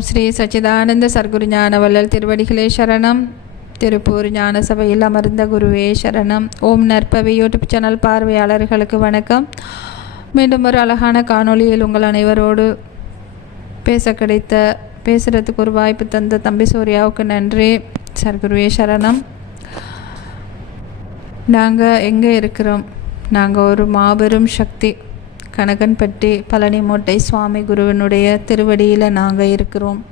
ஓம் ஸ்ரீ சச்சிதானந்த சர்க்குரு ஞானவல்லல் திருவடிகளே சரணம். திருப்பூர் ஞான சபையில் அமர்ந்த குருவே சரணம். ஓம் நற்பவி யூடியூப் சேனல் பார்வையாளர்களுக்கு வணக்கம். மீண்டும் ஒரு அழகான காணொளியில் உங்கள் அனைவரோடு பேச கிடைத்த பேசுகிறதுக்கு ஒரு வாய்ப்பு தந்த தம்பி சூர்யாவுக்கு நன்றி. சர்க்குருவே சரணம். நாங்கள் எங்கே இருக்கிறோம்? நாங்கள் ஒரு மாபெரும் சக்தி. கனகன்பட்டி பழனி மூட்டை சுவாமி குருவினுடைய திருவடியில் நாங்கள் இருக்கிறோம்.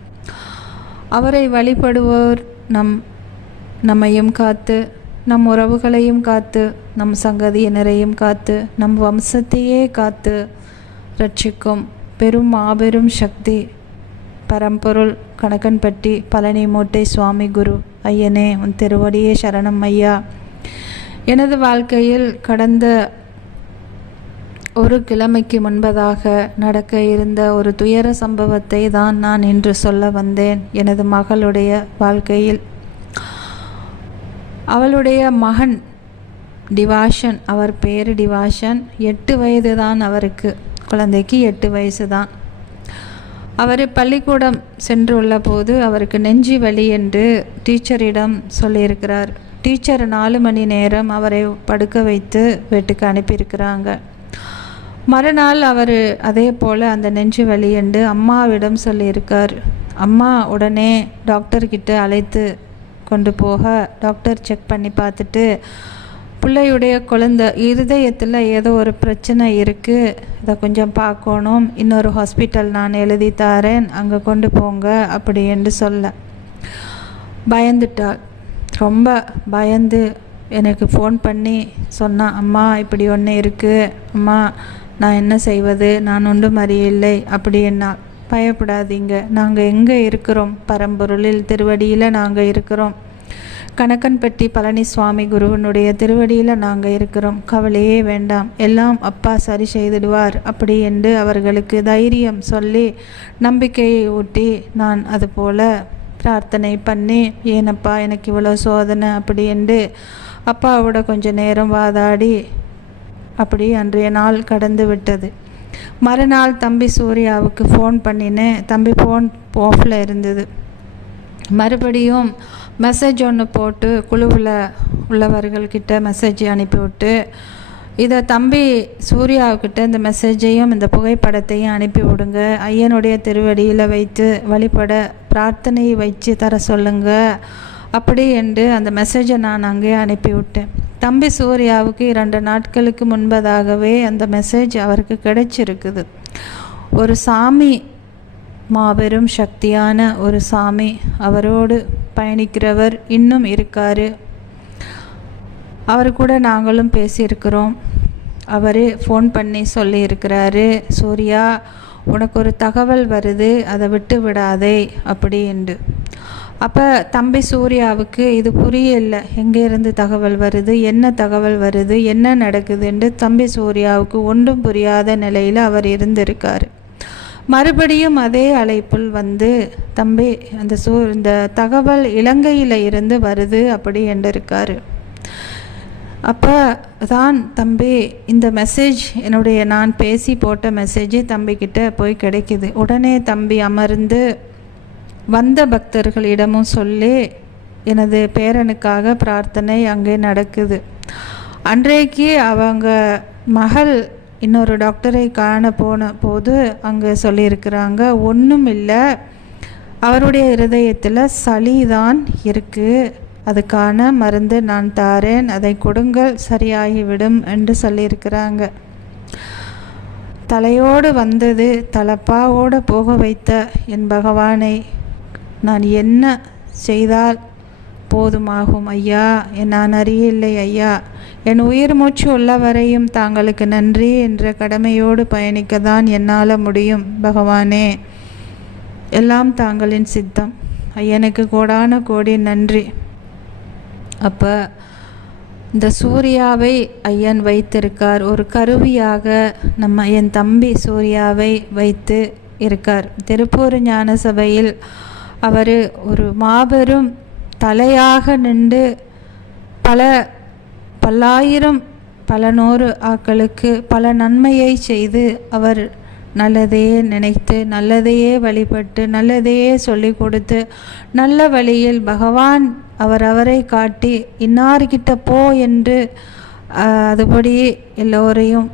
அவரை வழிபடுவோர் நம் நம்மையும் காத்து நம் உறவுகளையும் காத்து நம் சங்கதியினரையும் காத்து நம் வம்சத்தையே காத்து ரட்சிக்கும் பெரும் மாபெரும் சக்தி பரம்பொருள் கணக்கன்பட்டி பழனி மூட்டை சுவாமி குரு ஐயனே உன் திருவடியே சரணம் ஐயா. எனது வாழ்க்கையில் கடந்த ஒரு கிழமைக்கு முன்பதாக நடக்க இருந்த ஒரு துயர சம்பவத்தை தான் நான் இன்று சொல்ல வந்தேன் எனது மகளுடைய வாழ்க்கையில். அவளுடைய மகன் டிவாஷன் அவர் பேர் டிவாஷன் எட்டு வயது தான் அவருக்கு குழந்தைக்கு எட்டு வயசு தான். அவர் பள்ளிக்கூடம் சென்றுள்ள போது அவருக்கு நெஞ்சி வலி என்று டீச்சரிடம் சொல்லியிருக்கிறார். டீச்சர் நாலு மணி நேரம் அவரை படுக்க வைத்து வீட்டுக்கு அனுப்பியிருக்கிறாங்க. மறுநாள் அவர் அதே போல் அந்த நெஞ்சு வலி என்று அம்மாவிடம் சொல்லியிருக்கார். அம்மா உடனே டாக்டர்கிட்ட அழைத்து கொண்டு போக டாக்டர் செக் பண்ணி பார்த்துட்டு பிள்ளையுடைய குழந்த இருதயத்தில் ஏதோ ஒரு பிரச்சனை இருக்குது இதை கொஞ்சம் பார்க்கணும். இன்னொரு ஹாஸ்பிட்டல் நான் எழுதி தரேன். அங்கே கொண்டு போங்க அப்படி என்று சொல்ல பயந்துட்டாள். ரொம்ப பயந்து எனக்கு ஃபோன் பண்ணி சொன்னான் அம்மா இப்படி ஒன்று இருக்குது அம்மா நான் என்ன செய்வது? நான் ஒன்றும் மறியில்லை அப்படி என்னால். பயப்படாதீங்க. நாங்கள் எங்கே இருக்கிறோம்? பரம்பொருளில் திருவடியில் நாங்கள் இருக்கிறோம். கணக்கன்பட்டி பழனிசுவாமி குருவனுடைய திருவடியில் நாங்கள் இருக்கிறோம். கவலையே வேண்டாம். எல்லாம் அப்பா சரி செய்திடுவார். அப்படி என்று அவர்களுக்கு தைரியம் சொல்லி நம்பிக்கையை ஊட்டி நான் அதுபோல் பிரார்த்தனை பண்ணி ஏனப்பா எனக்கு இவ்வளோ சோதனை. அப்படி என்று அப்பாவோட கொஞ்ச நேரம் வாதாடி அப்படி அன்றைய நாள் கடந்து விட்டது. மறுநாள் தம்பி சூர்யாவுக்கு ஃபோன் பண்ணினேன் தம்பி ஃபோன் ஆஃபில் இருந்தது. மறுபடியும் மெசேஜ் ஒன்று போட்டு குழுவில் உள்ளவர்கள்கிட்ட மெசேஜ் அனுப்பிவிட்டு இதை தம்பி சூர்யாவுக்கிட்ட இந்த மெசேஜையும் இந்த புகைப்படத்தையும் அனுப்பி விடுங்க. ஐயனுடைய திருவடியில் வைத்து வழிபட பிரார்த்தனையை வச்சு தர சொல்லுங்கள் அப்படி என்று அந்த மெசேஜை நான் அங்கே அனுப்பிவிட்டேன். தம்பி சூர்யாவுக்கு இரண்டு நாட்களுக்கு முன்பதாகவே அந்த மெசேஜ் அவருக்கு கிடைச்சிருக்குது. ஒரு சாமி மாபெரும் சக்தியான ஒரு சாமி அவரோடு பயணிக்கிறவர் இன்னும் இருக்கார். அவர் கூட நாங்களும் பேசியிருக்கிறோம். அவர் ஃபோன் பண்ணி சொல்லியிருக்கிறாரு சூர்யா உனக்கு ஒரு தகவல் வருது அதை விட்டு விடாதே அப்படி என்று. அப்போ தம்பி சூர்யாவுக்கு இது புரியல. எங்கேருந்து தகவல் வருது? என்ன தகவல் வருது? என்ன நடக்குது? என்று தம்பி சூர்யாவுக்கு ஒன்றும் புரியாத நிலையில் அவர் இருந்திருக்கார். மறுபடியும் அதே அழைப்பில் வந்து தம்பி அந்த சூ இந்த தகவல் இலங்கையில் இருந்து வருது அப்படி என்றிருக்காரு. இருக்கார் அப்போ தான் தம்பி இந்த மெசேஜ் என்னுடைய நான் பேசி போட்ட மெசேஜ் தம்பிக்கிட்ட போய் கிடைக்குது. உடனே தம்பி அமர்ந்து வந்த பக்தர்களிடமும் சொல்லி எனது பேரனுக்காக பிரார்த்தனை அங்கே நடக்குது. அன்றைக்கு அவங்க மகள் இன்னொரு டாக்டரை காண போன போது அங்கே சொல்லியிருக்கிறாங்க ஒன்றும் இல்லை. அவருடைய இருதயத்தில் சளி தான் இருக்குது அதுக்கான மருந்து நான் தாரேன். அதை கொடுங்கள். சரியாகிவிடும் என்று சொல்லியிருக்கிறாங்க. தலையோடு வந்தது தலப்பாவோடு போக வைத்த என் பகவானை நான் என்ன செய்தால் போதுமாகும் ஐயா? நான் அறியில்லை ஐயா. என் உயிர் மூச்சு உள்ள வரையும் தாங்களுக்கு நன்றி என்ற கடமையோடு பயணிக்க தான் என்னால் முடியும் பகவானே. எல்லாம் தாங்களின் சித்தம். ஐயனுக்கு கோடான கோடி நன்றி. அப்போ இந்த சூர்யாவை ஐயன் வைத்திருக்கார். ஒரு கருவியாக நம்ம என் தம்பி சூர்யாவை வைத்து இருக்கார். திருப்பூர் ஞான சபையில் அவர் ஒரு மாபெரும் தலையாக நின்று பல பல்லாயிரம் பல நூறு ஆக்களுக்கு பல நன்மையை செய்து அவர் நல்லதையே நினைத்து நல்லதையே வழிபட்டு நல்லதையே சொல்லி கொடுத்து நல்ல வழியில் பகவான் அவர் அவரை காட்டி இன்னார்கிட்ட போ என்று அதுபடி எல்லோரையும்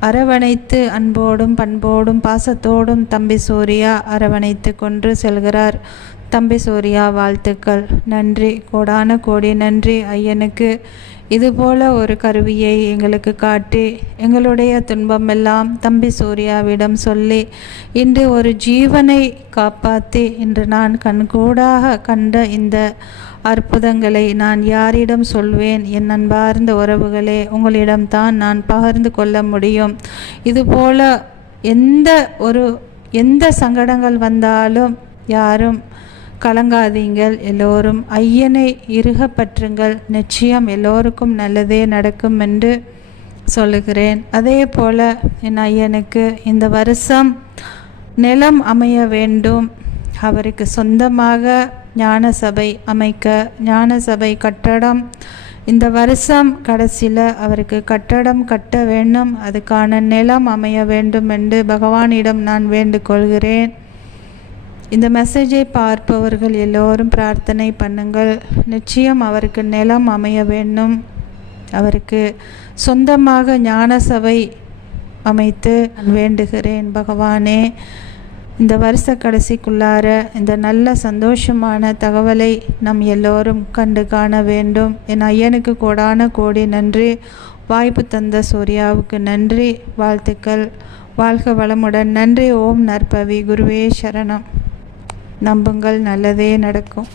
அரவணைத்து அன்போடும் பண்போடும் பாசத்தோடும் தம்பி சூர்யா அரவணைத்து கொன்று செல்கிறார். தம்பி சூர்யா வாழ்த்துக்கள். நன்றி. கோடான கோடி நன்றி ஐயனுக்கு. இதுபோல ஒரு கருவியை எங்களுக்கு காட்டி எங்களுடைய துன்பமெல்லாம் தம்பி சூர்யாவிடம் சொல்லி இன்று ஒரு ஜீவனை காப்பாற்றி இன்று நான் கண்கூடாக கண்ட இந்த அற்புதங்களை நான் யாரிடம் சொல்வேன்? என் அன்பார்ந்த உறவுகளே உங்களிடம்தான் நான் பகிர்ந்து கொள்ள முடியும். இதுபோல எந்த ஒரு எந்த சங்கடங்கள் வந்தாலும் யாரும் கலங்காதீங்கள். எல்லோரும் ஐயனை இருக பற்றுங்கள் நிச்சயம் எல்லோருக்கும் நல்லதே நடக்கும் என்று சொல்லுகிறேன். அதே போல் என் ஐயனுக்கு இந்த வருஷம் நிலம் அமைய வேண்டும். அவருக்கு சொந்தமாக ஞான சபை அமைக்க ஞான சபை கட்டடம். இந்த வருஷம் கடைசியில் அவருக்கு கட்டடம் கட்ட வேண்டும். அதுக்கான நிலம் அமைய வேண்டும் என்று பகவானிடம் நான் வேண்டுகொள்கிறேன். இந்த மெசேஜை பார்ப்பவர்கள் எல்லோரும் பிரார்த்தனை பண்ணுங்கள். நிச்சயம் அவருக்கு நிலம் அமைய வேண்டும். அவருக்கு சொந்தமாக ஞான சபை அமைத்து வேண்டுகிறேன் பகவானே. இந்த வருஷ கடைசிக்குள்ளார இந்த நல்ல சந்தோஷமான தகவலை நம் எல்லோரும் கண்டு காண வேண்டும். என் ஐயனுக்கு கோடான கோடி நன்றி. வாய்ப்பு தந்த சூர்யாவுக்கு நன்றி. வாழ்த்துக்கள். வாழ்க வளமுடன். நன்றி. ஓம் நற்பவி. குருவே சரணம். நம்புங்கள். நல்லதே நடக்கும்.